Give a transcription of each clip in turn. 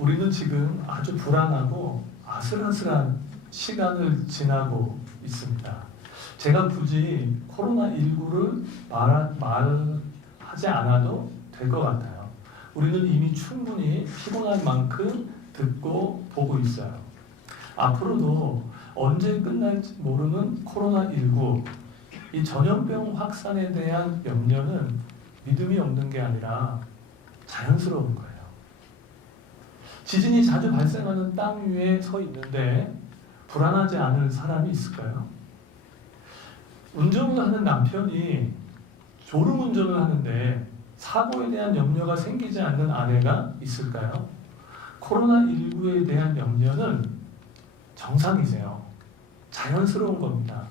우리는 지금 아주 불안하고 아슬아슬한 시간을 지나고 있습니다. 제가 굳이 코로나19를 말하지 않아도 될 것 같아요. 우리는 이미 충분히 피곤한 만큼 듣고 보고 있어요. 앞으로도 언제 끝날지 모르는 코로나19, 이 전염병 확산에 대한 염려는 믿음이 없는 게 아니라 자연스러운 거예요. 지진이 자주 발생하는 땅 위에 서 있는데 불안하지 않을 사람이 있을까요? 운전을 하는 남편이 졸음운전을 하는데 사고에 대한 염려가 생기지 않는 아내가 있을까요? 코로나19에 대한 염려는 정상이세요. 자연스러운 겁니다.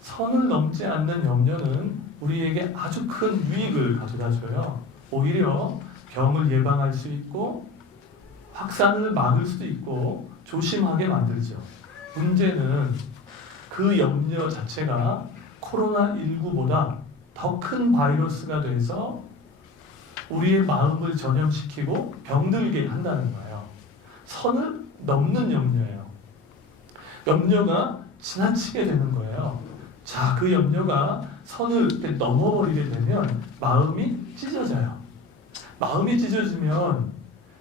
선을 넘지 않는 염려는 우리에게 아주 큰 유익을 가져다 줘요. 오히려 병을 예방할 수 있고 확산을 막을 수도 있고 조심하게 만들죠. 문제는 그 염려 자체가 코로나19보다 더 큰 바이러스가 돼서 우리의 마음을 전염시키고 병들게 한다는 거예요. 선을 넘는 염려예요. 염려가 지나치게 되는 거예요. 자, 그 염려가 선을 넘어버리게 되면 마음이 찢어져요. 마음이 찢어지면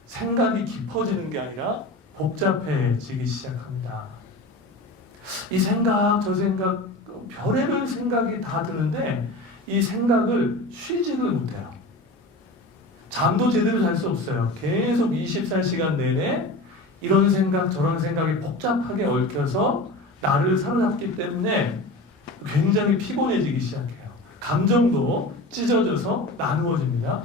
생각이 깊어지는 게 아니라 복잡해지기 시작합니다. 이 생각, 저 생각, 별의별 생각이 다 드는데 이 생각을 쉬지를 못해요. 잠도 제대로 잘 수 없어요. 계속 24시간 내내 이런 생각, 저런 생각이 복잡하게 얽혀서 나를 사로잡기 때문에 굉장히 피곤해지기 시작해요. 감정도 찢어져서 나누어집니다.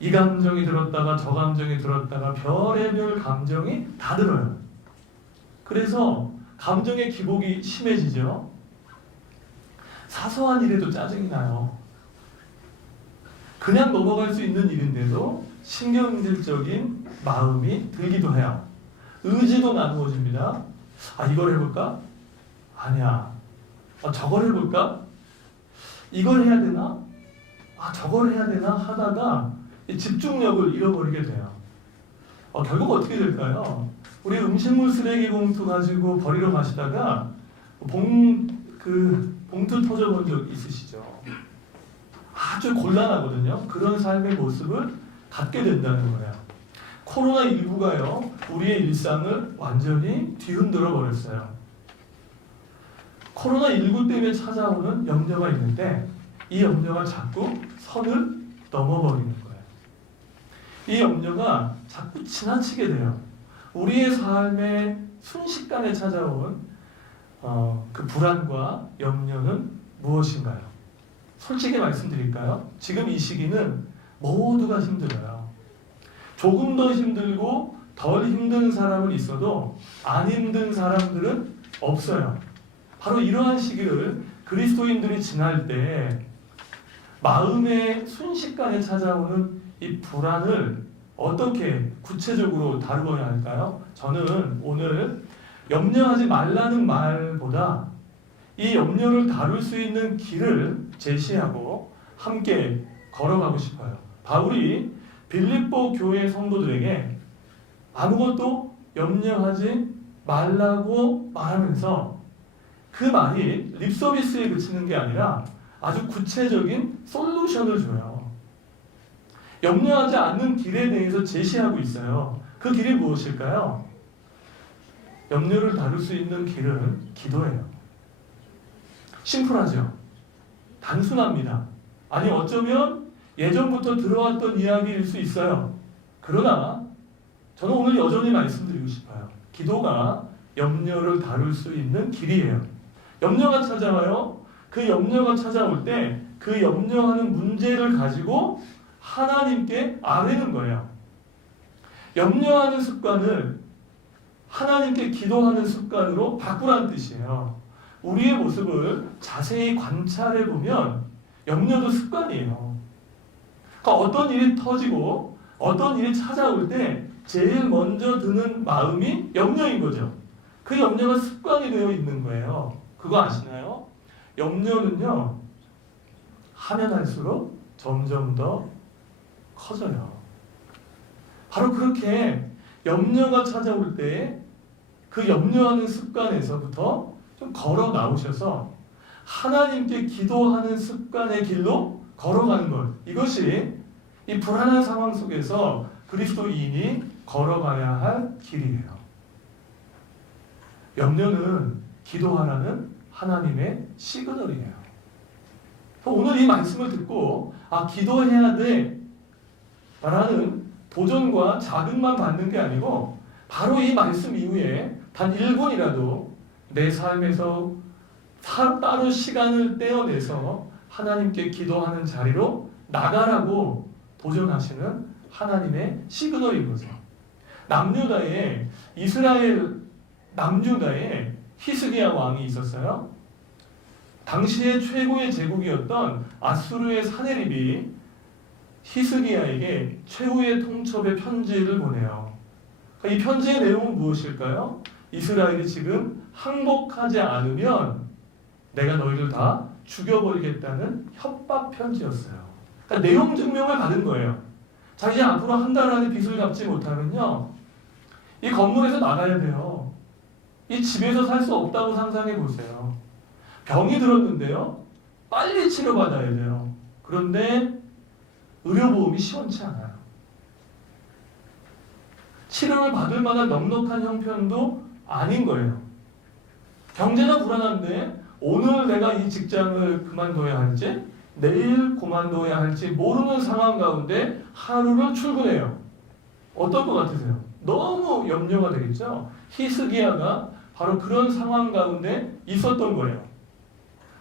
이 감정이 들었다가 저 감정이 들었다가 별의별 감정이 다 들어요. 그래서 감정의 기복이 심해지죠. 사소한 일에도 짜증이 나요. 그냥 넘어갈 수 있는 일인데도 신경질적인 마음이 들기도 해요. 의지도 나누어집니다. 아, 이걸 해볼까? 아니야. 아, 저걸 해볼까? 이걸 해야 되나? 아, 저걸 해야 되나? 하다가 집중력을 잃어버리게 돼요. 결국 어떻게 될까요? 우리 음식물 쓰레기 봉투 가지고 버리러 가시다가 봉투 터져본 적 있으시죠? 아주 곤란하거든요. 그런 삶의 모습을 갖게 된다는 거예요. 코로나19가요, 우리의 일상을 완전히 뒤흔들어 버렸어요. 코로나19 때문에 찾아오는 염려가 있는데 이 염려가 자꾸 선을 넘어버리는 거예요. 이 염려가 자꾸 지나치게 돼요. 우리의 삶의 순식간에 찾아온 그 불안과 염려는 무엇인가요? 솔직히 말씀드릴까요? 지금 이 시기는 모두가 힘들어요. 조금 더 힘들고 덜 힘든 사람은 있어도 안 힘든 사람들은 없어요. 바로 이러한 시기를 그리스도인들이 지날 때 마음의 순식간에 찾아오는 이 불안을 어떻게 구체적으로 다루어야 할까요? 저는 오늘 염려하지 말라는 말보다 이 염려를 다룰 수 있는 길을 제시하고 함께 걸어가고 싶어요. 바울이 빌립보 교회 성도들에게 아무것도 염려하지 말라고 말하면서 그 말이 립서비스에 그치는 게 아니라 아주 구체적인 솔루션을 줘요. 염려하지 않는 길에 대해서 제시하고 있어요. 그 길이 무엇일까요? 염려를 다룰 수 있는 길은 기도예요. 심플하죠? 단순합니다. 아니, 어쩌면 예전부터 들어왔던 이야기일 수 있어요. 그러나 저는 오늘 여전히 말씀드리고 싶어요. 기도가 염려를 다룰 수 있는 길이에요. 염려가 찾아와요. 그 염려가 찾아올 때 그 염려하는 문제를 가지고 하나님께 아뢰는 거예요. 염려하는 습관을 하나님께 기도하는 습관으로 바꾸라는 뜻이에요. 우리의 모습을 자세히 관찰해 보면 염려도 습관이에요. 그러니까 어떤 일이 터지고 어떤 일이 찾아올 때 제일 먼저 드는 마음이 염려인 거죠. 그 염려가 습관이 되어 있는 거예요. 그거 아시나요? 염려는요, 하면 할수록 점점 더 커져요. 바로 그렇게 염려가 찾아올 때 그 염려하는 습관에서부터 좀 걸어 나오셔서 하나님께 기도하는 습관의 길로 걸어가는 것. 이것이 이 불안한 상황 속에서 그리스도인이 걸어가야 할 길이에요. 염려는 기도하라는 하나님의 시그널이에요. 오늘 이 말씀을 듣고 기도해야 돼 라는 도전과 자극만 받는 게 아니고 바로 이 말씀 이후에 단 1분이라도 내 삶에서 따로 시간을 떼어내서 하나님께 기도하는 자리로 나가라고 도전하시는 하나님의 시그널인 거죠. 이스라엘 남유다에 히스기야 왕이 있었어요. 당시의 최고의 제국이었던 아수르의 사네립이 히스기야에게 최후의 통첩의 편지를 보내요. 이 편지의 내용은 무엇일까요? 이스라엘이 지금 항복하지 않으면 내가 너희들 다 죽여버리겠다는 협박 편지였어요. 그러니까 내용 증명을 받은 거예요. 자, 이제 앞으로 한 달 안에 빚을 갚지 못하면요, 이 건물에서 나가야 돼요. 이 집에서 살 수 없다고 상상해 보세요. 병이 들었는데요, 빨리 치료받아야 돼요. 그런데 의료보험이 시원치 않아요. 치료를 받을 만한 넉넉한 형편도 아닌 거예요. 경제가 불안한데 오늘 내가 이 직장을 그만둬야 할지 내일 그만둬야 할지 모르는 상황 가운데 하루를 출근해요. 어떨 것 같으세요? 너무 염려가 되겠죠? 히스기야가 바로 그런 상황 가운데 있었던 거예요.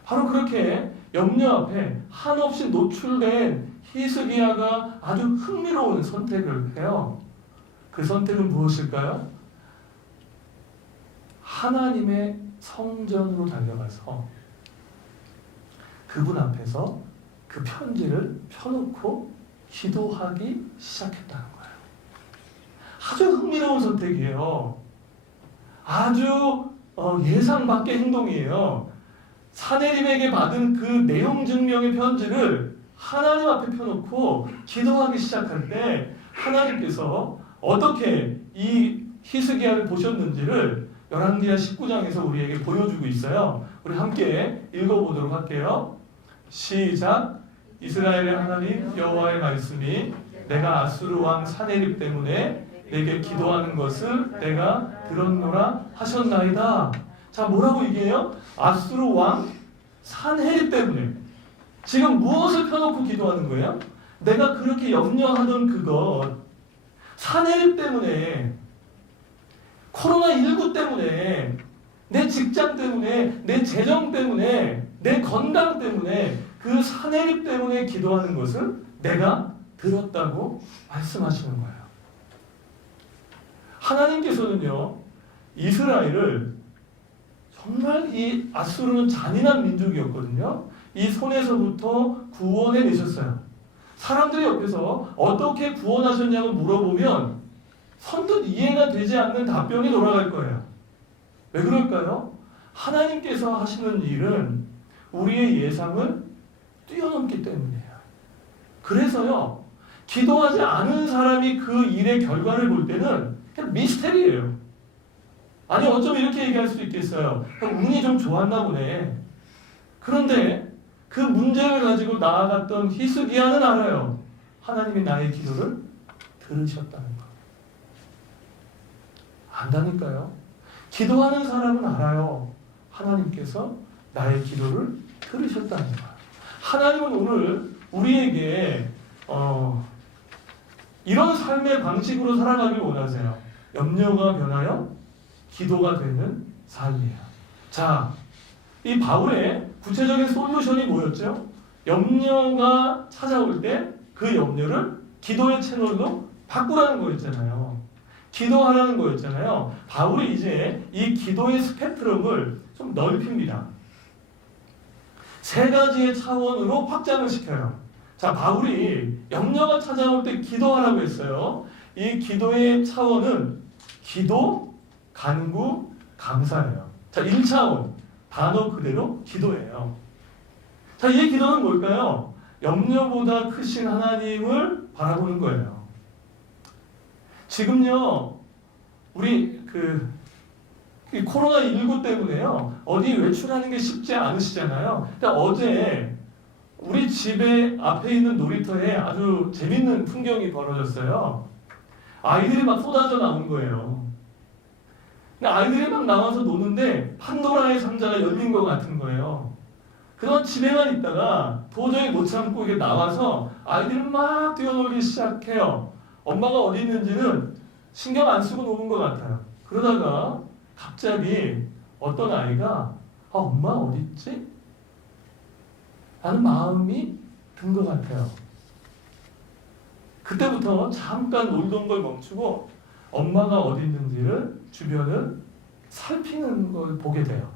바로 그렇게 염려 앞에 한없이 노출된 히스기야가 아주 흥미로운 선택을 해요. 그 선택은 무엇일까요? 하나님의 성전으로 달려가서 그분 앞에서 그 편지를 펴놓고 기도하기 시작했다는 거예요. 아주 흥미로운 선택이에요. 아주 예상 밖의 행동이에요. 사내림에게 받은 그 내용 증명의 편지를 하나님 앞에 펴놓고 기도하기 시작할 때 하나님께서 어떻게 이 히스기야를 보셨는지를 열왕기하 19장에서 우리에게 보여주고 있어요. 우리 함께 읽어보도록 할게요. 시작. 이스라엘의 하나님 여호와의 말씀이 내가 아수르 왕 사네립 때문에 내게 기도하는 것을 내가 들었노라 하셨나이다. 자, 뭐라고 얘기해요? 아수르 왕 산헤립 때문에 지금 무엇을 펴놓고 기도하는 거예요? 내가 그렇게 염려하던 그것, 산헤립 때문에, 코로나19 때문에, 내 직장 때문에, 내 재정 때문에, 내 건강 때문에, 그 산헤립 때문에 기도하는 것을 내가 들었다고 말씀하시는 거예요. 하나님께서는요, 이스라엘을 정말 이 아수르는 잔인한 민족이었거든요. 이 손에서부터 구원해 내셨어요. 사람들이 옆에서 어떻게 구원하셨냐고 물어보면 선뜻 이해가 되지 않는 답변이 돌아갈 거예요. 왜 그럴까요? 하나님께서 하시는 일은 우리의 예상을 뛰어넘기 때문이에요. 그래서요, 기도하지 않은 사람이 그 일의 결과를 볼 때는 그냥 미스테리예요. 아니, 어쩜 이렇게 얘기할 수 있겠어요? 운이 좀 좋았나 보네. 그런데 그 문제를 가지고 나아갔던 히스기야는 알아요. 하나님이 나의 기도를 들으셨다는 거. 안다니까요. 기도하는 사람은 알아요. 하나님께서 나의 기도를 들으셨다는 거. 하나님은 오늘 우리에게 이런 삶의 방식으로 살아가길 원하세요. 염려가 변하여 기도가 되는 삶이에요. 자, 이 바울의 구체적인 솔루션이 뭐였죠? 염려가 찾아올 때 그 염려를 기도의 채널로 바꾸라는 거였잖아요. 기도하라는 거였잖아요. 바울이 이제 이 기도의 스펙트럼을 좀 넓힙니다. 세 가지의 차원으로 확장을 시켜요. 자, 바울이 염려가 찾아올 때 기도하라고 했어요. 이 기도의 차원은 기도, 간구, 감사예요. 자, 1차원. 단어 그대로 기도예요. 자, 이 기도는 뭘까요? 염려보다 크신 하나님을 바라보는 거예요. 지금요, 우리 이 코로나19 때문에요. 어디 외출하는 게 쉽지 않으시잖아요. 근데 어제 우리 집에 앞에 있는 놀이터에 아주 재밌는 풍경이 벌어졌어요. 아이들이 막 쏟아져 나온 거예요. 근데 아이들이 막 나와서 노는데 판도라의 상자가 열린 것 같은 거예요. 그동안 집에만 있다가 도저히 못 참고 이게 나와서 아이들이 막 뛰어놀기 시작해요. 엄마가 어디 있는지는 신경 안 쓰고 노는 것 같아요. 그러다가 갑자기 어떤 아이가 엄마 어디 있지? 라는 마음이 든 것 같아요. 그때부터 잠깐 놀던 걸 멈추고 엄마가 어디 있는지를 주변을 살피는 걸 보게 돼요.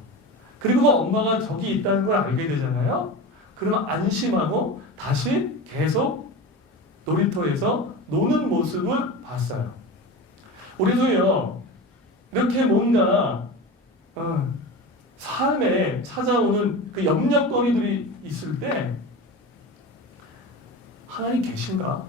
그리고 엄마가 저기 있다는 걸 알게 되잖아요. 그러면 안심하고 다시 계속 놀이터에서 노는 모습을 봤어요. 우리도요, 이렇게 뭔가 삶에 찾아오는 그 염려거리들이 있을 때 하나님 계신가?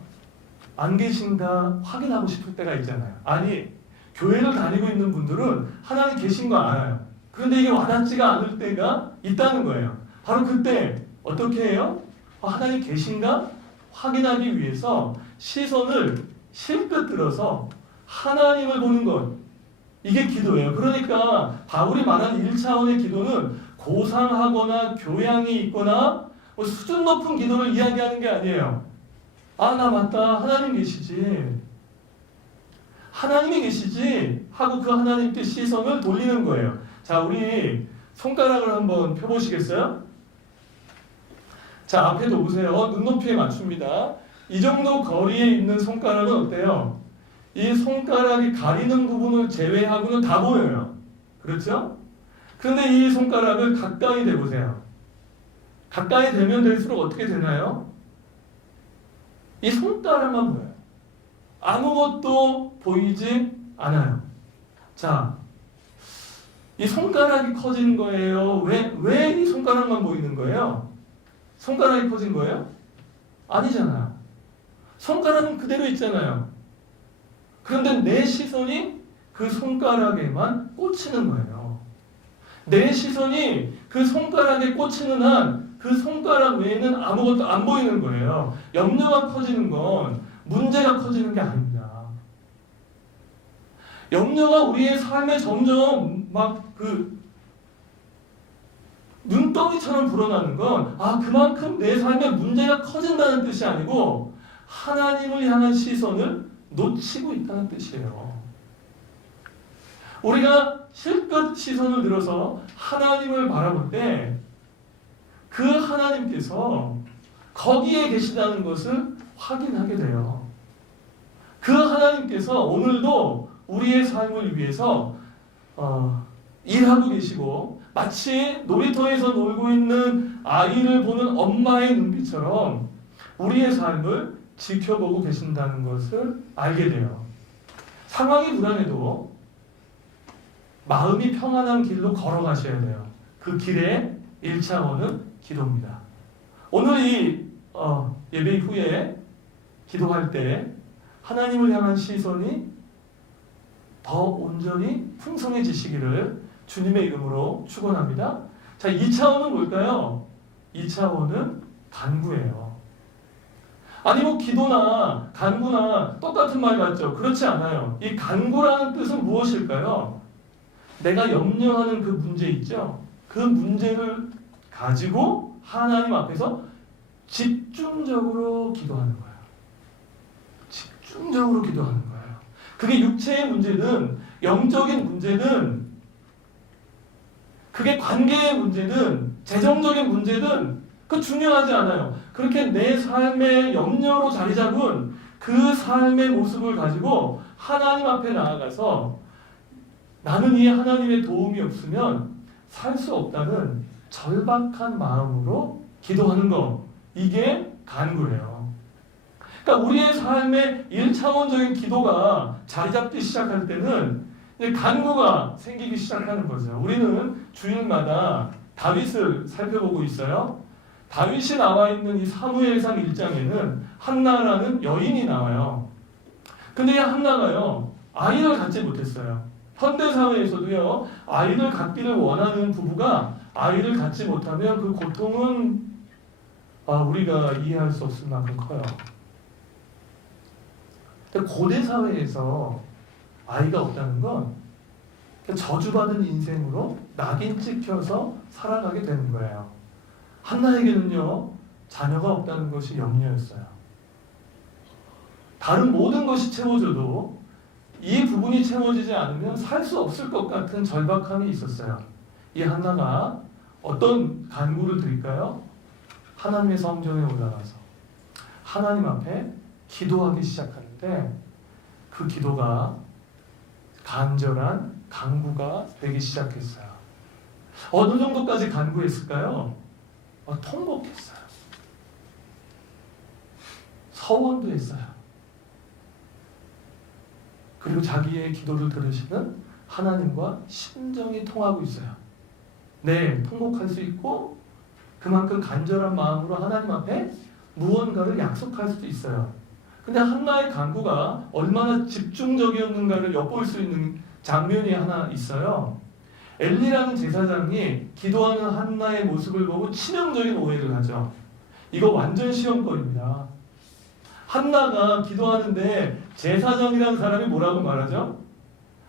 안 계신가? 확인하고 싶을 때가 있잖아요. 아니, 교회를 다니고 있는 분들은 하나님 계신 거 알아요. 그런데 이게 와닿지가 않을 때가 있다는 거예요. 바로 그때 어떻게 해요? 하나님 계신가? 확인하기 위해서 시선을 실끝 들어서 하나님을 보는 것. 이게 기도예요. 그러니까 바울이 말하는 1차원의 기도는 고상하거나 교양이 있거나 수준 높은 기도를 이야기하는 게 아니에요. 나 맞다. 하나님 계시지. 하나님이 계시지 하고 그 하나님께 시선을 돌리는 거예요. 자, 우리 손가락을 한번 펴보시겠어요? 자, 앞에 놓으세요. 눈높이에 맞춥니다. 이 정도 거리에 있는 손가락은 어때요? 이 손가락이 가리는 부분을 제외하고는 다 보여요. 그렇죠? 그런데 이 손가락을 가까이 대보세요. 가까이 대면 될수록 어떻게 되나요? 이 손가락만 보여요. 아무것도 보이지 않아요. 자, 이 손가락이 커지는 거예요. 왜 이 손가락만 보이는 거예요? 손가락이 커진 거예요? 아니잖아요. 손가락은 그대로 있잖아요. 그런데 내 시선이 그 손가락에만 꽂히는 거예요. 내 시선이 그 손가락에 꽂히는 한 그 손가락 외에는 아무것도 안 보이는 거예요. 염려가 커지는 건 문제가 커지는 게 아닙니다. 염려가 우리의 삶에 점점 눈덩이처럼 불어나는 건 그만큼 내 삶에 문제가 커진다는 뜻이 아니고 하나님을 향한 시선을 놓치고 있다는 뜻이에요. 우리가 실컷 시선을 들어서 하나님을 바라볼 때 그 하나님께서 거기에 계시다는 것을 확인하게 돼요. 그 하나님께서 오늘도 우리의 삶을 위해서 일하고 계시고 마치 놀이터에서 놀고 있는 아이를 보는 엄마의 눈빛처럼 우리의 삶을 지켜보고 계신다는 것을 알게 돼요. 상황이 불안해도 마음이 평안한 길로 걸어가셔야 돼요. 그 길의 1차원은 기도입니다. 오늘 이 예배 후에 기도할 때 하나님을 향한 시선이 더 온전히 풍성해지시기를 주님의 이름으로 축원합니다. 자, 2차원은 뭘까요? 2차원은 간구예요. 아니 기도나 간구나 똑같은 말 같죠? 그렇지 않아요. 이 간구라는 뜻은 무엇일까요? 내가 염려하는 그 문제 있죠? 그 문제를 가지고 하나님 앞에서 집중적으로 기도하는 거예요. 집중적으로 기도하는 거예요. 그게 육체의 문제든 영적인 문제든 그게 관계의 문제든 재정적인 문제든 그 중요하지 않아요. 그렇게 내 삶의 염려로 자리 잡은 그 삶의 모습을 가지고 하나님 앞에 나아가서 나는 이 하나님의 도움이 없으면 살 수 없다는 절박한 마음으로 기도하는 거, 이게 간구래요. 그러니까 우리의 삶의 1차원적인 기도가 자리 잡기 시작할 때는 간구가 생기기 시작하는 거죠. 우리는 주일마다 다윗을 살펴보고 있어요. 다윗이 나와 있는 이 사무엘상 1장에는 한나라는 여인이 나와요. 근데 이 한나가요, 아이를 갖지 못했어요. 현대 사회에서도요, 아이를 갖기를 원하는 부부가 아이를 갖지 못하면 그 고통은 우리가 이해할 수 없을 만큼 커요. 고대 사회에서 아이가 없다는 건 저주받은 인생으로 낙인 찍혀서 살아가게 되는 거예요. 한나에게는요, 자녀가 없다는 것이 염려였어요. 다른 모든 것이 채워져도 이 부분이 채워지지 않으면 살 수 없을 것 같은 절박함이 있었어요. 이 한나가 어떤 간구를 드릴까요? 하나님의 성전에 올라가서 하나님 앞에 기도하기 시작하는데 그 기도가 간절한 간구가 되기 시작했어요. 어느 정도까지 간구했을까요? 통곡했어요. 서원도 했어요. 그리고 자기의 기도를 들으시는 하나님과 심정이 통하고 있어요. 네, 통곡할 수 있고 그만큼 간절한 마음으로 하나님 앞에 무언가를 약속할 수도 있어요. 근데 한나의 간구가 얼마나 집중적이었는가를 엿볼 수 있는 장면이 하나 있어요. 엘리라는 제사장이 기도하는 한나의 모습을 보고 치명적인 오해를 하죠. 이거 완전 시험거리입니다. 한나가 기도하는데 제사장이라는 사람이 뭐라고 말하죠?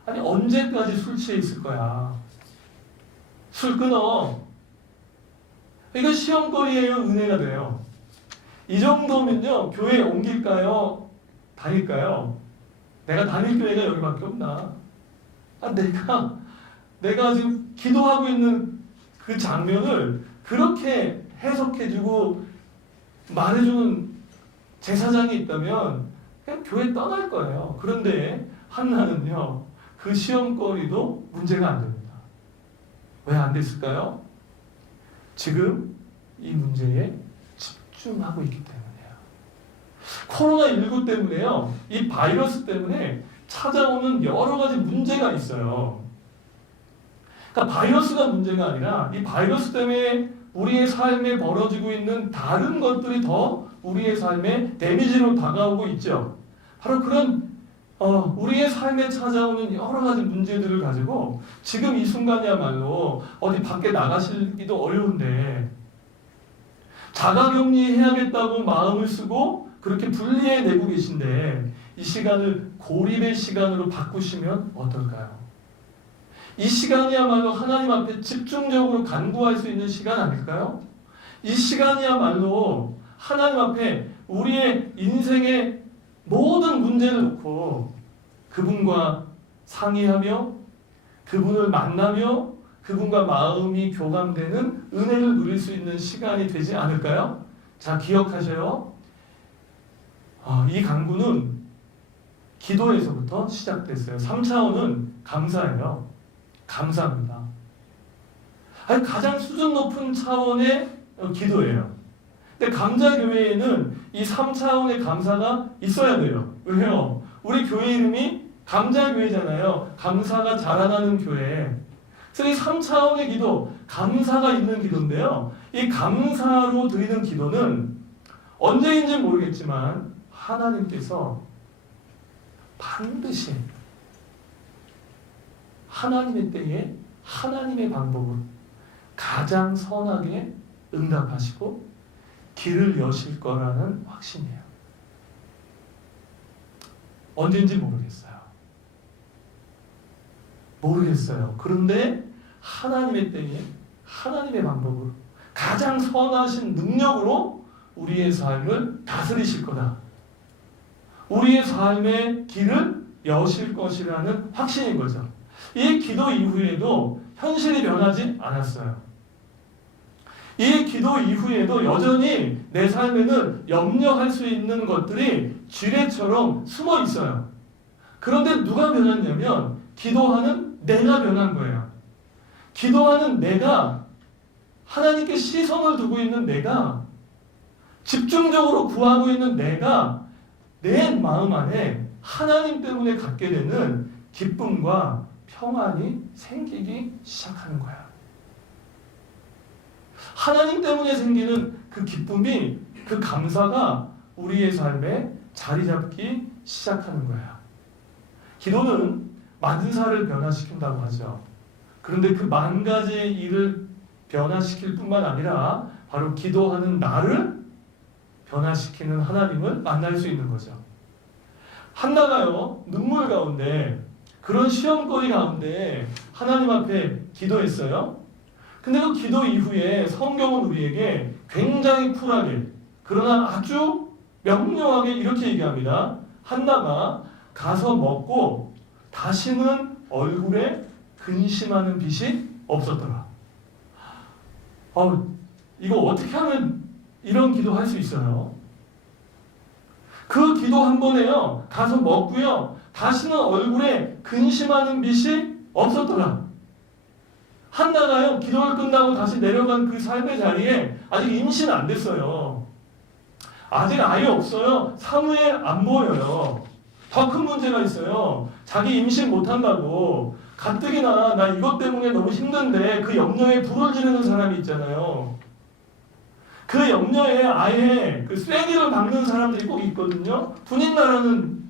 아니, 언제까지 술 취해 있을 거야? 술 끊어. 이거 시험거리예요, 은혜가 돼요. 이 정도면요, 교회 옮길까요? 다닐까요? 내가 다닐 교회가 여기밖에 없나? 내가 지금 기도하고 있는 그 장면을 그렇게 해석해주고 말해주는 제사장이 있다면 그냥 교회 떠날 거예요. 그런데 한나는요, 그 시험거리도 문제가 안 됩니다. 왜 안 됐을까요? 지금 이 문제에 집중하고 있기 때문이에요. 코로나19 때문에요, 이 바이러스 때문에 찾아오는 여러 가지 문제가 있어요. 그러니까 바이러스가 문제가 아니라 이 바이러스 때문에 우리의 삶에 벌어지고 있는 다른 것들이 더 우리의 삶에 데미지로 다가오고 있죠. 바로 그런 우리의 삶에 찾아오는 여러 가지 문제들을 가지고 지금 이 순간이야말로 어디 밖에 나가시기도 어려운데 자가격리 해야겠다고 마음을 쓰고 그렇게 분리해내고 계신데 이 시간을 고립의 시간으로 바꾸시면 어떨까요? 이 시간이야말로 하나님 앞에 집중적으로 간구할 수 있는 시간 아닐까요? 이 시간이야말로 하나님 앞에 우리의 인생의 모든 문제를 놓고 그분과 상의하며 그분을 만나며 그분과 마음이 교감되는 은혜를 누릴 수 있는 시간이 되지 않을까요? 자, 기억하세요. 이 간구는 기도에서부터 시작됐어요. 3차원은 감사예요. 감사합니다. 가장 수준 높은 차원의 기도예요. 근데 감자교회에는 이 3차원의 감사가 있어야 돼요. 왜요? 우리 교회 이름이 감자교회잖아요. 감사가 자라나는 교회. 그래서 이 3차원의 기도, 감사가 있는 기도인데요. 이 감사로 드리는 기도는 언제인지 모르겠지만 하나님께서 반드시 하나님의 때에 하나님의 방법으로 가장 선하게 응답하시고 길을 여실 거라는 확신이에요. 언제인지 모르겠어요. 그런데 하나님의 때에 하나님의 방법으로 가장 선하신 능력으로 우리의 삶을 다스리실 거다. 우리의 삶의 길을 여실 것이라는 확신인 거죠. 이 기도 이후에도 현실이 변하지 않았어요. 이 기도 이후에도 여전히 내 삶에는 염려할 수 있는 것들이 쥐레처럼 숨어 있어요. 그런데 누가 변했냐면 기도하는 내가 변한 거예요. 기도하는 내가, 하나님께 시선을 두고 있는 내가, 집중적으로 구하고 있는 내가 내 마음 안에 하나님 때문에 갖게 되는 기쁨과 평안이 생기기 시작하는 거야. 하나님 때문에 생기는 그 기쁨이, 그 감사가 우리의 삶에 자리 잡기 시작하는 거야. 기도는 만사를 변화시킨다고 하죠. 그런데 그 만 가지의 일을 변화시킬 뿐만 아니라 바로 기도하는 나를 변화시키는 하나님을 만날 수 있는 거죠. 한나가요, 눈물 가운데, 그런 시험거리 가운데 하나님 앞에 기도했어요. 근데 그 기도 이후에 성경은 우리에게 굉장히 쿨하게, 그러나 아주 명료하게 이렇게 얘기합니다. 한나가 가서 먹고 다시는 얼굴에 근심하는 빛이 없었더라. 이거 어떻게 하면 이런 기도 할 수 있어요? 그 기도 한 번에요, 가서 먹고요, 다시는 얼굴에 근심하는 빛이 없었더라. 한나가요, 기도를 끝나고 다시 내려간 그 삶의 자리에 아직 임신 안 됐어요. 아직 아예 없어요. 사무엘 안 보여요. 더 큰 문제가 있어요. 자기 임신 못한다고 가뜩이나 나 이것 때문에 너무 힘든데 그 염려에 불을 지르는 사람이 있잖아요. 그 염려에 아예 그 쐐기를 박는 사람들이 꼭 있거든요. 분인나라는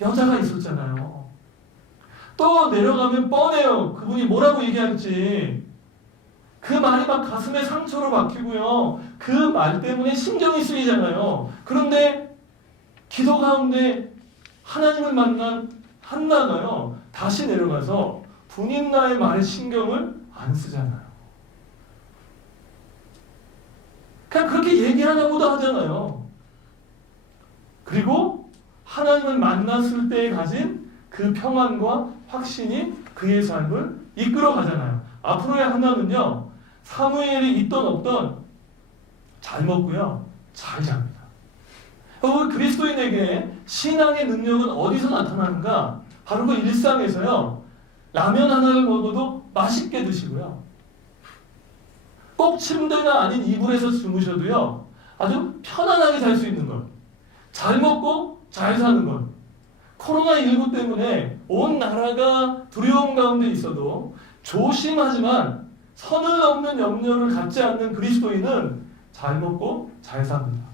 여자가 있었잖아요. 또 내려가면 뻔해요. 그분이 뭐라고 얘기할지. 그 말이 막 가슴에 상처로 박히고요. 그 말 때문에 신경이 쓰이잖아요. 그런데 기도 가운데 하나님을 만난 한나가요, 다시 내려가서 분인나의 말에 신경을 안 쓰잖아요. 그냥 그렇게 얘기하나 하잖아요. 그리고 하나님을 만났을 때 가진 그 평안과 확신이 그의 삶을 이끌어 가잖아요. 앞으로의 하나는요, 사무엘이 있던 없던 잘 먹고요, 잘 잡니다. 우리 그리스도인에게 신앙의 능력은 어디서 나타나는가? 바로 그 일상에서요, 라면 하나를 먹어도 맛있게 드시고요, 꼭 침대가 아닌 이불에서 주무셔도요, 아주 편안하게 잘 수 있는 것, 잘 먹고 잘 사는 것. 코로나19 때문에 온 나라가 두려움 가운데 있어도 조심하지만 선을 넘는 염려를 갖지 않는 그리스도인은 잘 먹고 잘 삽니다.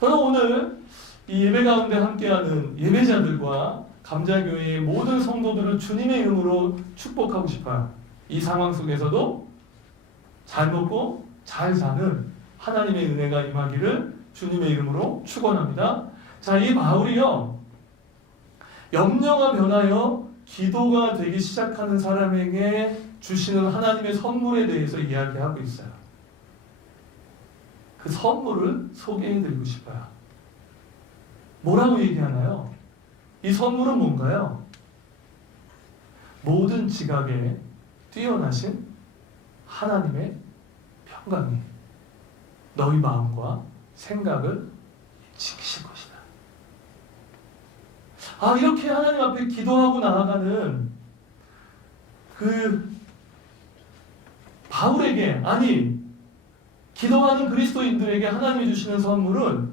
저는 오늘 이 예배 가운데 함께하는 예배자들과 감자교회의 모든 성도들을 주님의 이름으로 축복하고 싶어요. 이 상황 속에서도 잘 먹고 잘 사는 하나님의 은혜가 임하기를 주님의 이름으로 축원합니다. 자, 이 바울이요, 염려가 변하여 기도가 되기 시작하는 사람에게 주시는 하나님의 선물에 대해서 이야기하고 있어요. 그 선물을 소개해드리고 싶어요. 뭐라고 얘기하나요? 이 선물은 뭔가요? 모든 지각에 뛰어나신 하나님의 평강이 너희 마음과 생각을 지키실 것이다. 이렇게 하나님 앞에 기도하고 나아가는 그 바울에게, 아니 기도하는 그리스도인들에게 하나님이 주시는 선물은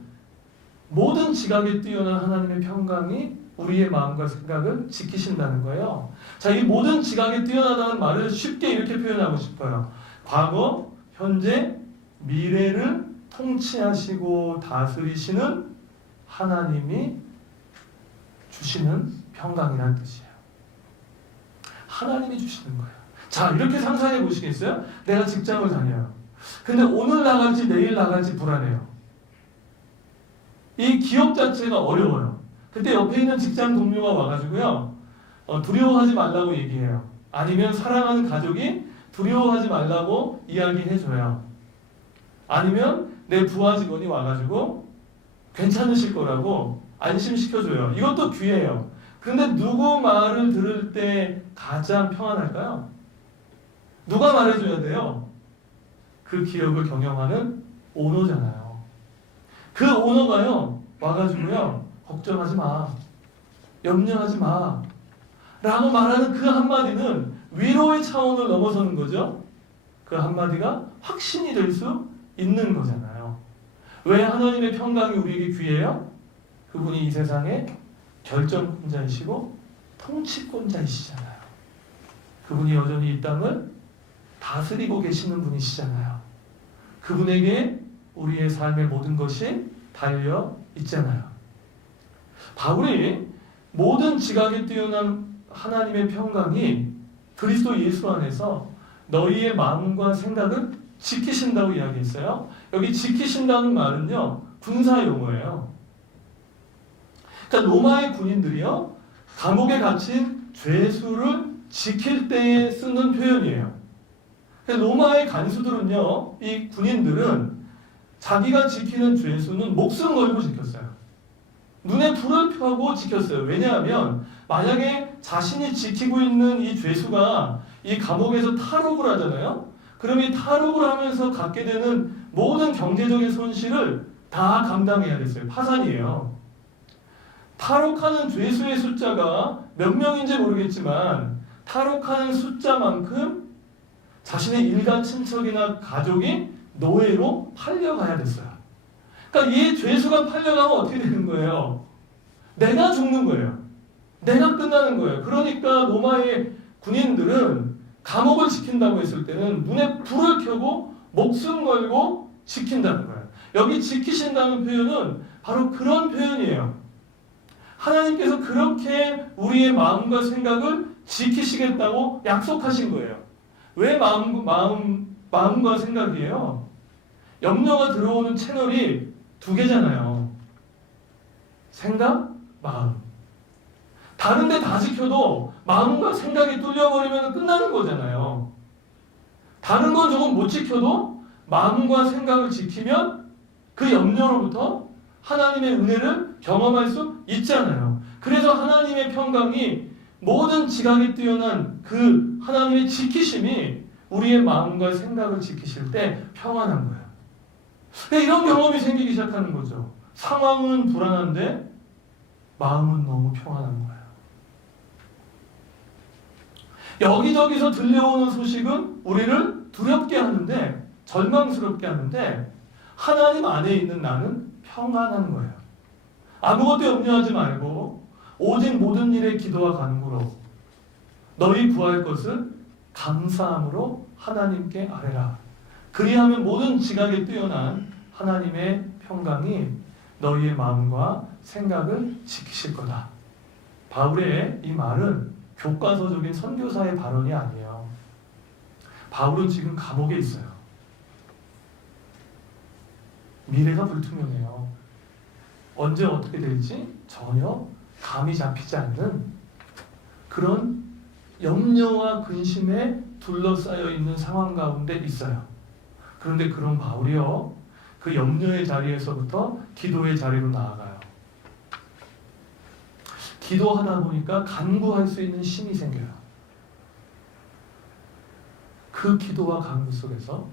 모든 지각에 뛰어난 하나님의 평강이 우리의 마음과 생각을 지키신다는 거예요. 자, 이 모든 지각에 뛰어나다는 말을 쉽게 이렇게 표현하고 싶어요. 과거, 현재, 미래를 통치하시고 다스리시는 하나님이 주시는 평강이라는 뜻이에요. 하나님이 주시는 거예요. 자, 이렇게 상상해 보시겠어요? 내가 직장을 다녀요. 근데 오늘 나갈지 내일 나갈지 불안해요. 이 기업 자체가 어려워요. 그때 옆에 있는 직장 동료가 와가지고요, 두려워하지 말라고 얘기해요. 아니면 사랑하는 가족이 두려워하지 말라고 이야기해줘요. 아니면 내 부하 직원이 와가지고 괜찮으실 거라고 안심시켜줘요. 이것도 귀해요. 그런데 누구 말을 들을 때 가장 평안할까요? 누가 말해줘야 돼요? 그 기업을 경영하는 오너잖아요. 그 오너가요, 와가지고요, 걱정하지 마, 염려하지 마 라고 말하는 그 한마디는 위로의 차원을 넘어서는 거죠. 그 한마디가 확신이 될 수 있는 거잖아요. 왜 하나님의 평강이 우리에게 귀해요? 그분이 이 세상의 결정권자이시고 통치권자이시잖아요. 그분이 여전히 이 땅을 다스리고 계시는 분이시잖아요. 그분에게 우리의 삶의 모든 것이 달려 있잖아요. 바울이 모든 지각에 뛰어난 하나님의 평강이 그리스도 예수 안에서 너희의 마음과 생각을 지키신다고 이야기했어요. 여기 지키신다는 말은요, 군사 용어예요. 그러니까 로마의 군인들이요, 감옥에 갇힌 죄수를 지킬 때에 쓰는 표현이에요. 로마의 간수들은요, 이 군인들은 자기가 지키는 죄수는 목숨 걸고 지켰어요. 눈에 불을 펴고 지켰어요. 왜냐하면 만약에 자신이 지키고 있는 이 죄수가 이 감옥에서 탈옥을 하잖아요. 그럼 이 탈옥을 하면서 갖게 되는 모든 경제적인 손실을 다 감당해야 됐어요. 파산이에요. 탈옥하는 죄수의 숫자가 몇 명인지 모르겠지만 탈옥하는 숫자만큼 자신의 일가 친척이나 가족이 노예로 팔려가야 됐어요. 그러니까 이 죄수가 팔려가면 어떻게 되는 거예요? 내가 죽는 거예요. 내가 끝나는 거예요. 그러니까 로마의 군인들은 감옥을 지킨다고 했을 때는 눈에 불을 켜고 목숨 걸고 지킨다는 거예요. 여기 지키신다는 표현은 바로 그런 표현이에요. 하나님께서 그렇게 우리의 마음과 생각을 지키시겠다고 약속하신 거예요. 왜 마음과 생각이에요? 염려가 들어오는 채널이 두 개잖아요. 생각, 마음. 다른데 다 지켜도 마음과 생각이 뚫려버리면 끝나는 거잖아요. 다른 건 조금 못 지켜도 마음과 생각을 지키면 그 염려로부터 하나님의 은혜를 경험할 수 있잖아요. 그래서 하나님의 평강이 모든 지각이 뛰어난 그 하나님의 지키심이 우리의 마음과 생각을 지키실 때 평안한 거예요. 이런 경험이 생기기 시작하는 거죠. 상황은 불안한데 마음은 너무 평안한 거예요. 여기저기서 들려오는 소식은 우리를 두렵게 하는데, 절망스럽게 하는데 하나님 안에 있는 나는 평안한 거예요. 아무것도 염려하지 말고 오직 모든 일에 기도와 간구로 너희 구할 것을 감사함으로 하나님께 아뢰라. 그리하면 모든 지각에 뛰어난 하나님의 평강이 너희의 마음과 생각을 지키실 거다. 바울의 이 말은 교과서적인 선교사의 발언이 아니에요. 바울은 지금 감옥에 있어요. 미래가 불투명해요. 언제 어떻게 될지 전혀 감이 잡히지 않는 그런 염려와 근심에 둘러싸여 있는 상황 가운데 있어요. 그런데 그런 바울이요, 그 염려의 자리에서부터 기도의 자리로 나아가요. 기도하다 보니까 간구할 수 있는 힘이 생겨요. 그 기도와 간구 속에서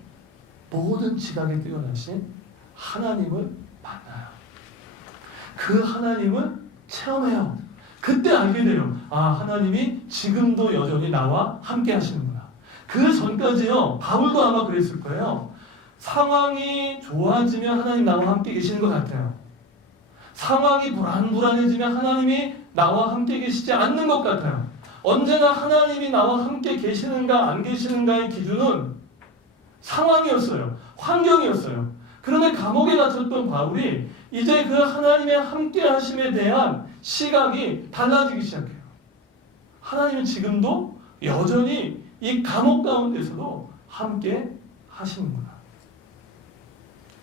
모든 지각에 뛰어나신 하나님을 만나요. 그 하나님을 체험해요. 그때 알게 돼요. 아, 하나님이 지금도 여전히 나와 함께 하시는구나. 그 전까지요, 바울도 아마 그랬을 거예요. 상황이 좋아지면 하나님 나와 함께 계시는 것 같아요. 상황이 불안해지면 하나님이 나와 함께 계시지 않는 것 같아요. 언제나 하나님이 나와 함께 계시는가 안 계시는가의 기준은 상황이었어요. 환경이었어요. 그런데 감옥에 갇혔던 바울이 이제 그 하나님의 함께 하심에 대한 시각이 달라지기 시작해요. 하나님은 지금도 여전히 이 감옥 가운데서도 함께 하시는구나.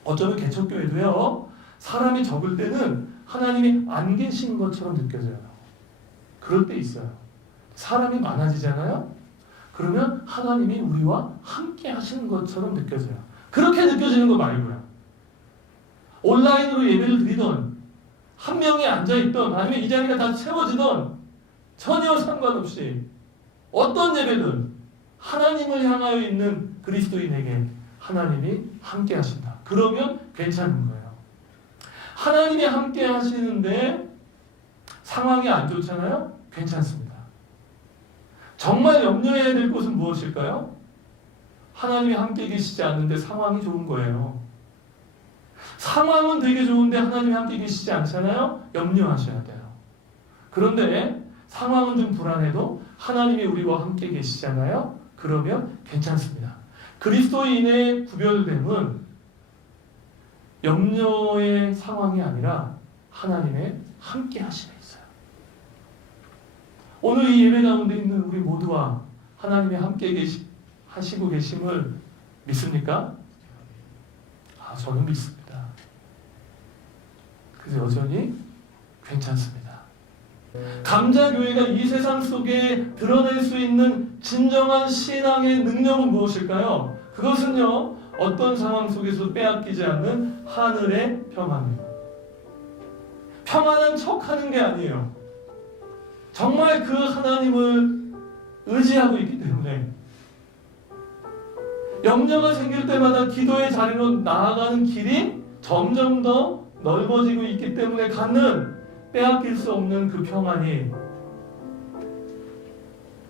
어쩌면 개척교회도요, 사람이 적을 때는 하나님이 안 계신 것처럼 느껴져요. 그럴 때 있어요. 사람이 많아지잖아요. 그러면 하나님이 우리와 함께 하시는 것처럼 느껴져요. 그렇게 느껴지는 거 말고요. 온라인으로 예배를 드리던, 한 명이 앉아있던, 아니면 이 자리가 다 채워지던 전혀 상관없이 어떤 예배든 하나님을 향하여 있는 그리스도인에게 하나님이 함께 하신다. 그러면 괜찮은 거예요. 하나님이 함께 하시는데 상황이 안 좋잖아요? 괜찮습니다. 정말 염려해야 될 것은 무엇일까요? 하나님이 함께 계시지 않는데 상황이 좋은 거예요. 상황은 되게 좋은데 하나님이 함께 계시지 않잖아요? 염려하셔야 돼요. 그런데 상황은 좀 불안해도 하나님이 우리와 함께 계시잖아요? 그러면 괜찮습니다. 그리스도인의 구별됨은 염려의 상황이 아니라 하나님의 함께 하심에 있어요. 오늘 이 예배 가운데 있는 우리 모두와 하나님이 함께 하시고 계심을 믿습니까? 저는 믿습니다. 그래서 여전히 괜찮습니다. 감자교회가 이 세상 속에 드러낼 수 있는 진정한 신앙의 능력은 무엇일까요? 그것은요, 어떤 상황 속에서 빼앗기지 않는 하늘의 평안이에요. 평안한 척하는 게 아니에요. 정말 그 하나님을 의지하고 있기 때문에 염려가 생길 때마다 기도의 자리로 나아가는 길이 점점 더 넓어지고 있기 때문에 갖는 빼앗길 수 없는 그 평안이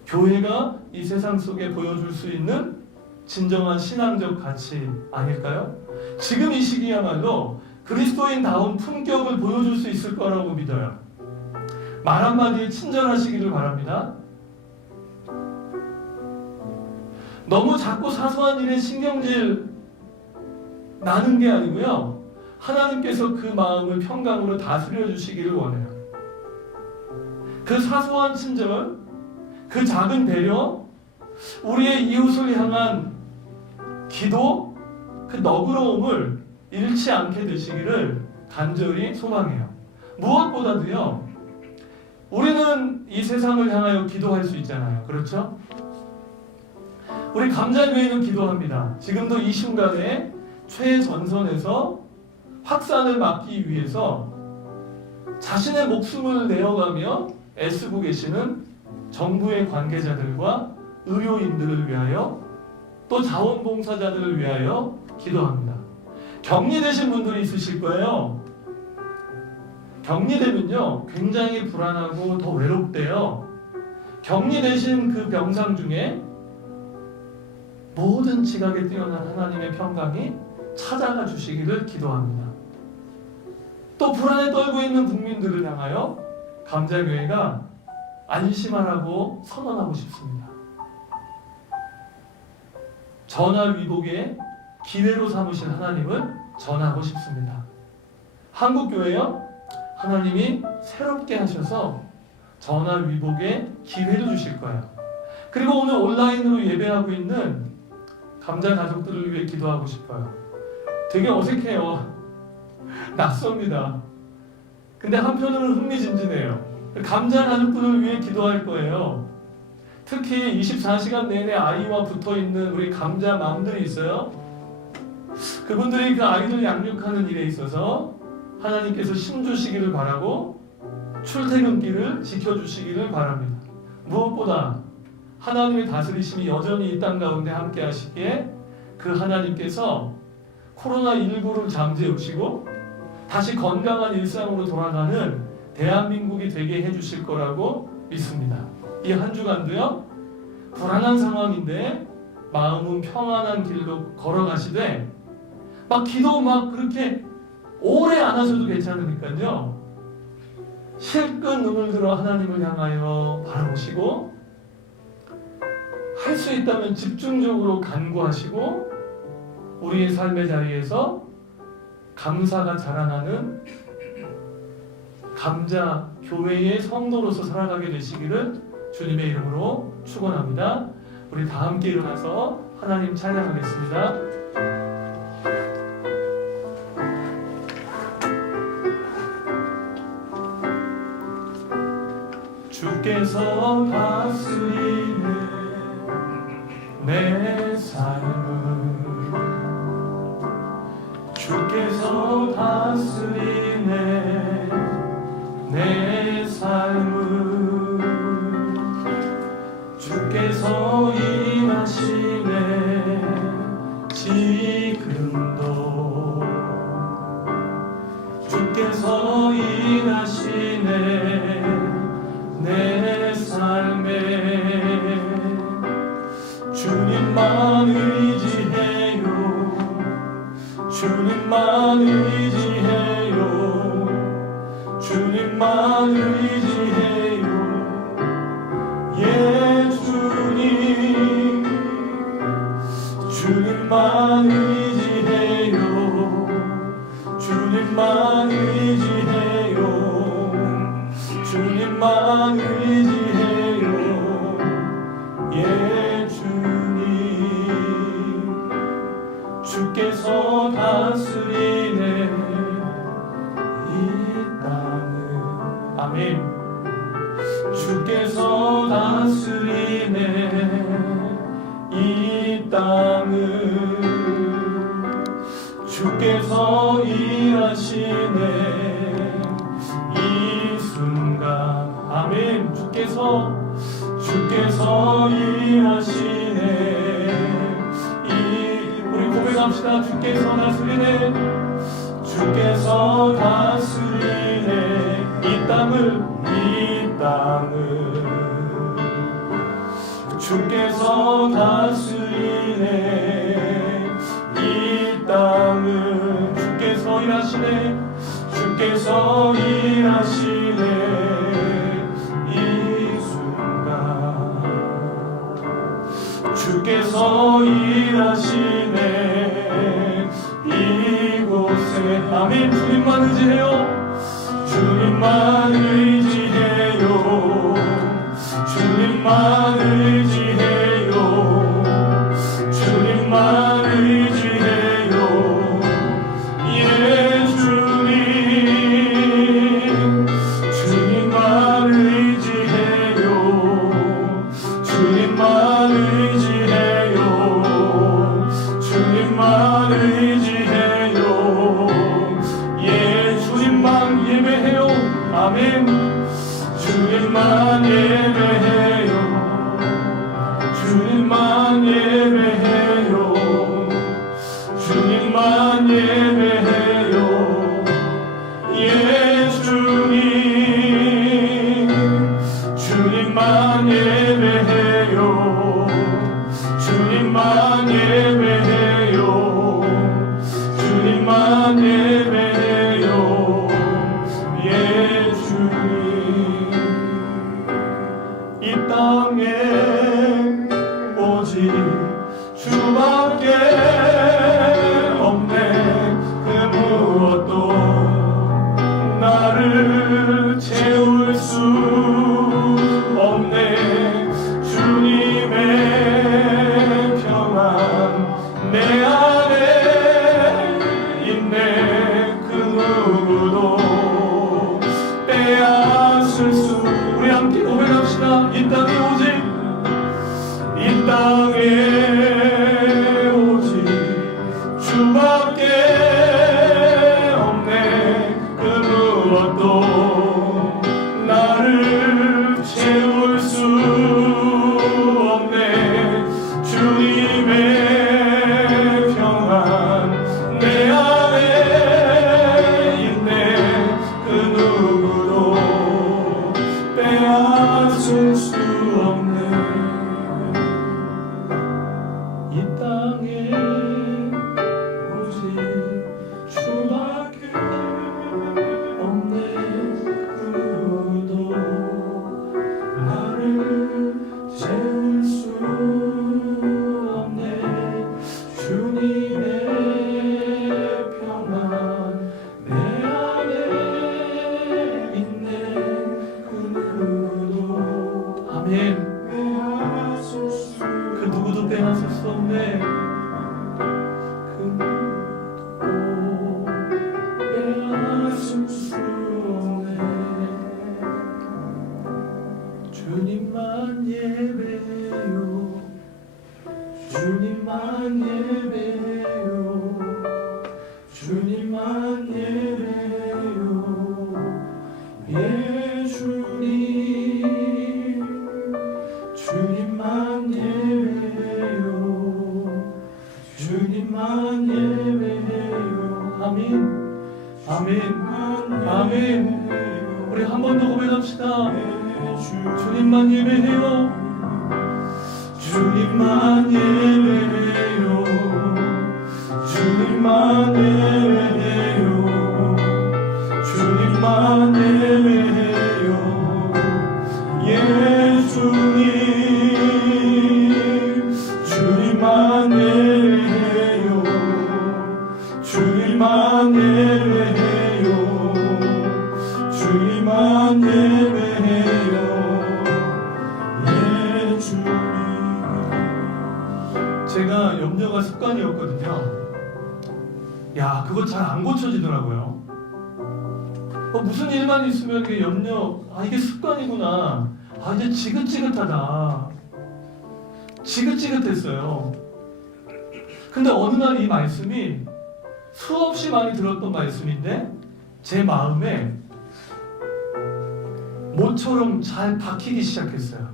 교회가 이 세상 속에 보여줄 수 있는 진정한 신앙적 가치 아닐까요? 지금 이 시기야말로 그리스도인다운 품격을 보여줄 수 있을 거라고 믿어요. 말 한마디에 친절하시기를 바랍니다. 너무 작고 사소한 일에 신경질 나는 게 아니고요, 하나님께서 그 마음을 평강으로 다스려 주시기를 원해요. 그 사소한 친절, 그 작은 배려, 우리의 이웃을 향한 기도, 그 너그러움을 잃지 않게 되시기를 간절히 소망해요. 무엇보다도요, 우리는 이 세상을 향하여 기도할 수 있잖아요. 그렇죠? 우리 감자교회는 기도합니다. 지금도 이 순간에 최전선에서 확산을 막기 위해서 자신의 목숨을 내어가며 애쓰고 계시는 정부의 관계자들과 의료인들을 위하여, 또 자원봉사자들을 위하여 기도합니다. 격리되신 분들이 있으실 거예요. 격리되면요, 굉장히 불안하고 더 외롭대요. 격리되신 그 병상 중에 모든 지각에 뛰어난 하나님의 평강이 찾아가 주시기를 기도합니다. 또 불안에 떨고 있는 국민들을 향하여 감자교회가 안심하라고 선언하고 싶습니다. 전화위복의 기회로 삼으신 하나님을 전하고 싶습니다. 한국교회요, 하나님이 새롭게 하셔서 전화위복의 기회를 주실 거예요. 그리고 오늘 온라인으로 예배하고 있는 감자 가족들을 위해 기도하고 싶어요. 되게 어색해요. 낯섭니다. 근데 한편으로는 흥미진진해요. 감자 가족들을 위해 기도할 거예요. 특히 24시간 내내 아이와 붙어있는 우리 감자 맘들이 있어요. 그분들이 그 아이들 양육하는 일에 있어서 하나님께서 힘주시기를 바라고 출퇴근길을 지켜주시기를 바랍니다. 무엇보다 하나님의 다스리심이 여전히 이 땅 가운데 함께 하시기에 그 하나님께서 코로나19를 잠재우시고 다시 건강한 일상으로 돌아가는 대한민국이 되게 해주실 거라고 믿습니다. 이 한 주간도요, 불안한 상황인데 마음은 평안한 길로 걸어가시되, 막 기도 막 그렇게 오래 안 하셔도 괜찮으니까요, 실끝 눈을 들어 하나님을 향하여 바라보시고, 할 수 있다면 집중적으로 간구하시고, 우리의 삶의 자리에서 감사가 자라나는 감자 교회의 성도로서 살아가게 되시기를 주님의 이름으로 축원합니다. 우리 다 함께 일어나서 하나님 찬양하겠습니다. 주께서 다스리네 내 삶을, 주께서 다스리네 내 삶을, 주께서 임하시네 지금도, 주께서 임하시네 내 삶에, 주님만 의지해요, 주님만 의지해요, 주님만 의지해요. 예 주님, 주님만 의지해요, 주님만 의지해요, 주님만 의지해요. 일하시네. 이 순간 아멘. 주께서 일하시네. 우리 고백합시다. 주께서 다스리네. 주께서 다스리네. 이 땅을 주께서 다스리네. 이 땅을 주께서 일하시네. 주께서 일하시네. 이 순간 주께서 일하시네. 이곳에 아멘. 주님만 의지해요. 주님만 의지해요. 주님만 의지해요. 주님만 의지해요. 예 주님. 주님만 의지해요. 주님만 의지해요. 주님만 의지해요. 예 주님만 예배해요. 아멘. 주님만 예배해요. 주님만 예배해요. 주님만 예배해요. 예 주님. 주님만 예배해요. 주님만 예배해요. 주님만 예배해요. 예 주님. 이 땅에 오직 주밖에 없네. 그 무엇도 나를 채울 수 없네. 주님의 평안 내 안에 있네. 그 누구도 빼앗을 수. 우리 함께 고백합시다. 이 땅에 오직 주밖에 없네. 그 무엇도 나를 채울 수 없네. 주님의 평안 내 안에 있네. 그 누구도 빼앗을 수 없네. 이 땅에 오직 주밖에 없네. 그 누구도 나를 채울 수 없네. 주님의 평안 내 안에 있네. 그 누구도 아멘. 그 누구도 빼앗을 수 없네. 그 누구도 빼앗을 수 없네. 주님만 예배해요. 주님만 예배해요. 주님만 예배해요. 예 주님. 주님만 예배해요. 주님만 예배해요. 아멘. 아멘. 아멘. 우리 한 번 더 고백합시다. 주님만 예배해요. 주님만 예배해요. 주님만 예배해요. 주님만 예배해요. 예 주님. 주님만 예배해요. 주님만 예배해요. 주님만 예배해요. 예 주님. 제가 염려가 습관이었거든요. 야, 그거 잘 안 고쳐지더라고요. 무슨 일만 있으면 이게 염려, 이게 습관이구나. 이제 지긋지긋하다. 지긋지긋했어요. 근데 어느 날 이 말씀이 수없이 많이 들었던 말씀인데 제 마음에 모처럼 잘 박히기 시작했어요.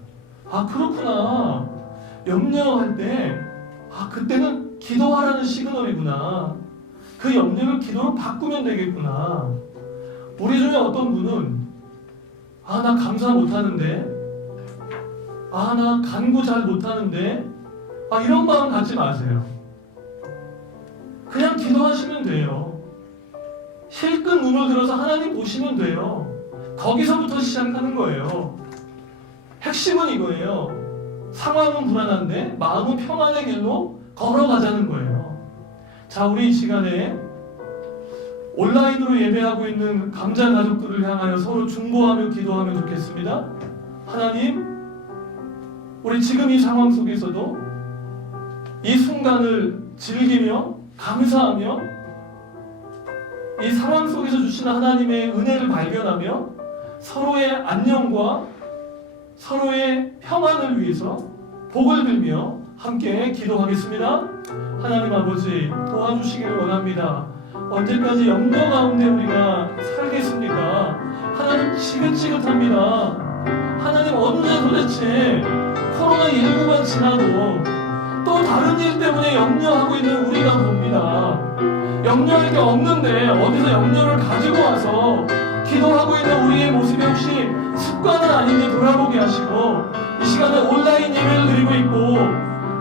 아, 그렇구나. 염려할 때 그때는 기도하라는 시그널이구나. 그 염려를 기도로 바꾸면 되겠구나. 우리 중에 어떤 분은 나 감사 못하는데, 나 간구 잘 못하는데, 이런 마음 갖지 마세요. 그냥 기도하시면 돼요. 실컷 눈을 들어서 하나님 보시면 돼요. 거기서부터 시작하는 거예요. 핵심은 이거예요. 상황은 불안한데 마음은 평안의 길로 걸어가자는 거예요. 자, 우리 이 시간에 온라인으로 예배하고 있는 감자 가족들을 향하여 서로 중보하며 기도하면 좋겠습니다. 하나님, 우리 지금 이 상황 속에서도 이 순간을 즐기며 감사하며 이 상황 속에서 주시는 하나님의 은혜를 발견하며 서로의 안녕과 서로의 평안을 위해서 복을 빌며 함께 기도하겠습니다. 하나님 아버지, 도와주시기를 원합니다. 언제까지 염려 가운데 우리가 살겠습니까? 하나님, 지긋지긋합니다. 하나님, 언제 도대체 코로나19가 지나도 또 다른 일 때문에 염려하고 있는 우리가 봅니다. 염려할 게 없는데 어디서 염려를 가지고 와서 기도하고 있는 우리의 모습이 혹시 습관은 아닌지 돌아보게 하시고, 이 시간에 온라인 예배를 드리고 있고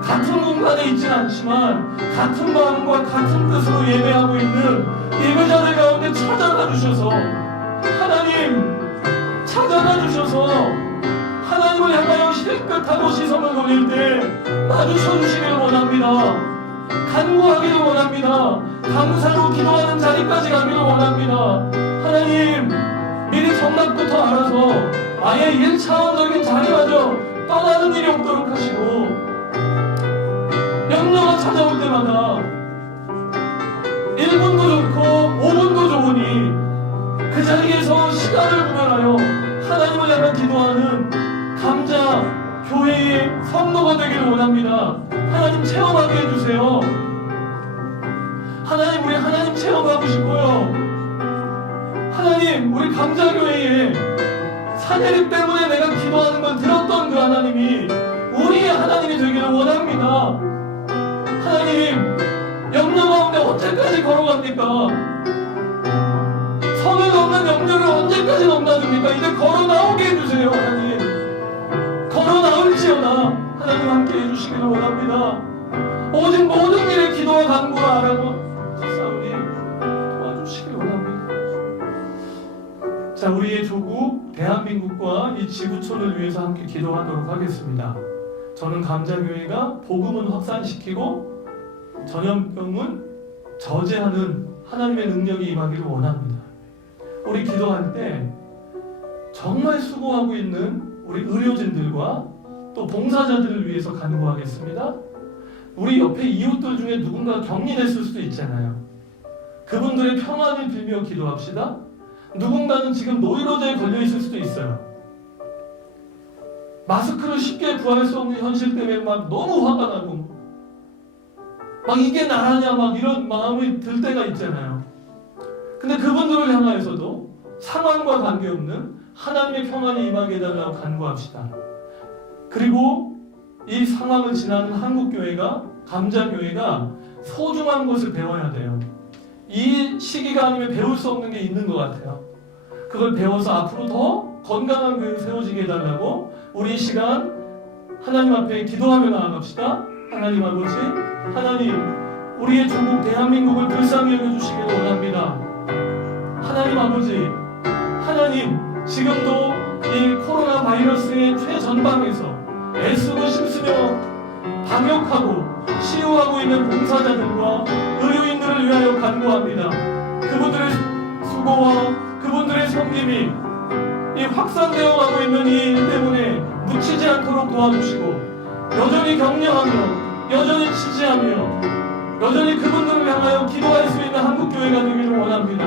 같은 공간에 있지는 않지만 같은 마음과 같은 뜻으로 예배하고 있는 예배자들 가운데 찾아가 주셔서, 하나님 찾아가 주셔서 하나님을 향하여 실끝하고 시선을 돌릴 때 마주쳐 주시기를 원합니다. 간구하기를 원합니다. 감사로 기도하는 자리까지 가기를 원합니다. 하나님, 미리 정답부터 알아서 아예 1차원적인 자리마저 떠나는 일이 없도록 하시고, 염려가 찾아올 때마다 1분도 좋고 5분도 좋으니 그 자리에서 시간을 구별하여 하나님을 향한 기도하는 감자 교회의 성도가 되기를 원합니다. 하나님, 체험하게 해주세요. 하나님, 우리 하나님 체험하고 싶어요. 하나님, 우리 감자교회에 사내립 때문에 내가 기도하는 걸 들었던 그 하나님이 우리의 하나님이 되기를 원합니다. 하나님, 염려 가운데 언제까지 걸어갑니까? 선을 넘는 염려를 언제까지 넘나듭니까? 이제 걸어 나오게 해주세요. 하나님, 걸어 나올지어다. 하나님 함께 해주시기를 원합니다. 오직 모든 일에 기도와 간구와 알아보 싸우니 도와주시기를 원합니다. 자, 우리의 조국 대한민국과 이 지구촌을 위해서 함께 기도하도록 하겠습니다. 저는 감자교회가 복음은 확산시키고 전염병은 저제하는 하나님의 능력이 임하기를 원합니다. 우리 기도할 때 정말 수고하고 있는 우리 의료진들과 또 봉사자들을 위해서 간구하겠습니다. 우리 옆에 이웃들 중에 누군가 격리됐을 수도 있잖아요. 그분들의 평안을 빌며 기도합시다. 누군가는 지금 노이로제에 걸려 있을 수도 있어요. 마스크를 쉽게 구할 수 없는 현실 때문에 막 너무 화가 나고 막 이게 나라냐 막 이런 마음이 들 때가 있잖아요. 근데 그분들을 향하여서도 상황과 관계없는 하나님의 평안이 임하게 해달라고 간구합시다. 그리고 이 상황을 지나는 한국교회가, 감자교회가 소중한 것을 배워야 돼요. 이 시기가 아니면 배울 수 없는 게 있는 것 같아요. 그걸 배워서 앞으로 더 건강한 교회 세워지게 해달라고 우리 이 시간 하나님 앞에 기도하며 나아갑시다. 하나님 아버지, 하나님, 우리의 조국 대한민국을 불쌍히 여겨주시기를 원합니다. 하나님 아버지, 하나님, 지금도 이 코로나 바이러스의 최전방에서 애쓰고 힘쓰며 방역하고 치유하고 있는 봉사자들과 의료인들을 위하여 간구합니다. 그분들의 수고와 그분들의 섬김이 이 확산되어 가고 있는 이 일 때문에 묻히지 않도록 도와주시고, 여전히 격려하며 여전히 지지하며 여전히 그분들을 향하여 기도할 수 있는 한국교회가 되기를 원합니다.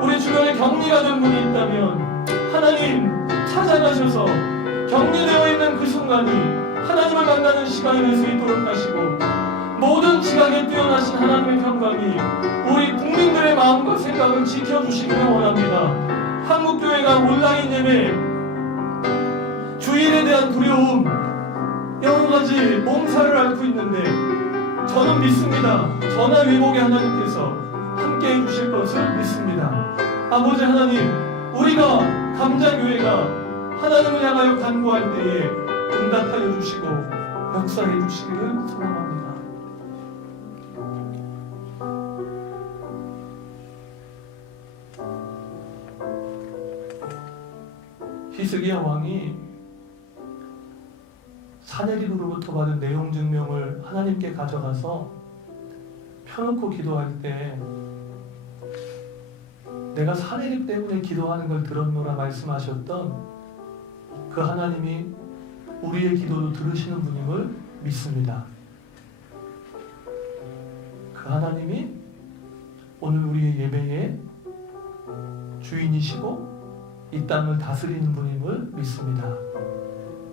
우리 주변에 격리가 된 분이 있다면 하나님 찾아가셔서 격리되어 있는 그 순간이 하나님을 만나는 시간이 될 수 있도록 하시고, 모든 지각에 뛰어나신 하나님의 평강이 우리 국민들의 마음과 생각을 지켜주시기를 원합니다. 한국교회가 온라인 예배, 주일에 대한 두려움, 여러가지 몸살을 앓고 있는데 저는 믿습니다. 전화위복의 하나님께서 함께 해주실 것을 믿습니다. 아버지 하나님, 우리가 감자교회가 하나님을 향하여 간구할 때에 응답하여 주시고 역사해 주시기를 소망합니다. 히스기야 왕이 사내립으로부터 받은 내용 증명을 하나님께 가져가서 펴놓고 기도할 때 내가 사내립 때문에 기도하는 걸 들었노라 말씀하셨던 그 하나님이 우리의 기도도 들으시는 분임을 믿습니다. 그 하나님이 오늘 우리의 예배의 주인이시고 이 땅을 다스리는 분임을 믿습니다.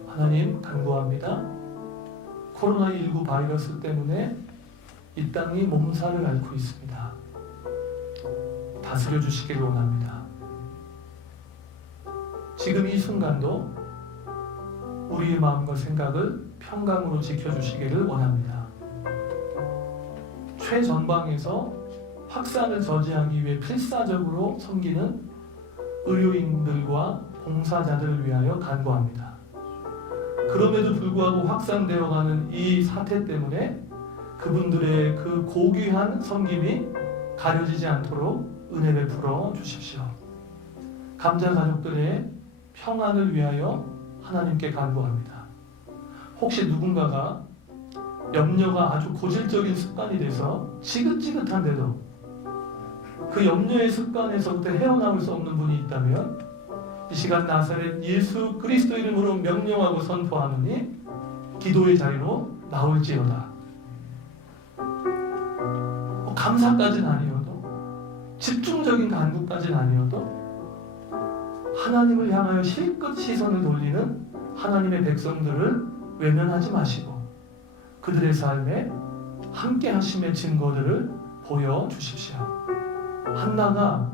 하나님 간구합니다. 코로나19 바이러스 때문에 이 땅이 몸살을 앓고 있습니다. 다스려 주시기를 원합니다. 지금 이 순간도 우리의 마음과 생각을 평강으로 지켜주시기를 원합니다. 최전방에서 확산을 저지하기 위해 필사적으로 섬기는 의료인들과 봉사자들을 위하여 간구합니다. 그럼에도 불구하고 확산되어가는 이 사태 때문에 그분들의 그 고귀한 섬김이 가려지지 않도록 은혜 베풀어 주십시오. 감자 가족들의 평안을 위하여 하나님께 간구합니다. 혹시 누군가가 염려가 아주 고질적인 습관이 돼서 지긋지긋한데도 그 염려의 습관에서부터 헤어나올 수 없는 분이 있다면 이 시간 나사렛 예수 그리스도 이름으로 명령하고 선포하노니 기도의 자리로 나올지어다. 감사까지는 아니어도 집중적인 간구까지는 아니어도 하나님을 향하여 실컷 시선을 돌리는 하나님의 백성들을 외면하지 마시고 그들의 삶에 함께 하심의 증거들을 보여주십시오. 한나가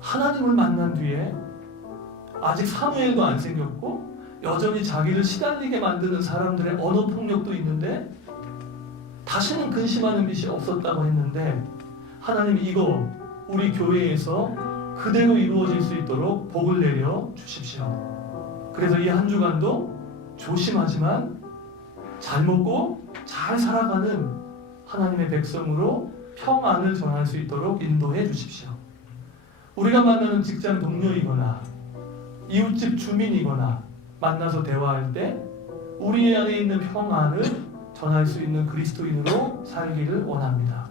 하나님을 만난 뒤에 아직 사무엘도 안 생겼고 여전히 자기를 시달리게 만드는 사람들의 언어 폭력도 있는데 다시는 근심하는 빛이 없었다고 했는데 하나님 이거 우리 교회에서 그대로 이루어질 수 있도록 복을 내려 주십시오. 그래서 이 한 주간도 조심하지만 잘 먹고 잘 살아가는 하나님의 백성으로 평안을 전할 수 있도록 인도해 주십시오. 우리가 만나는 직장 동료이거나 이웃집 주민이거나 만나서 대화할 때 우리 안에 있는 평안을 전할 수 있는 그리스도인으로 살기를 원합니다.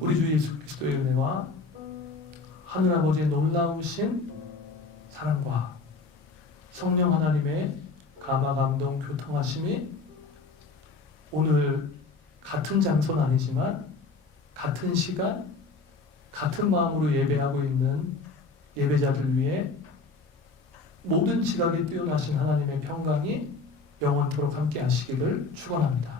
우리 주 예수 그리스도의 은혜와 하늘아버지의 놀라우신 사랑과 성령 하나님의 감화 감동 교통하심이 오늘 같은 장소는 아니지만 같은 시간 같은 마음으로 예배하고 있는 예배자들 위해 모든 지각에 뛰어나신 하나님의 평강이 영원토록 함께 하시기를 축원합니다.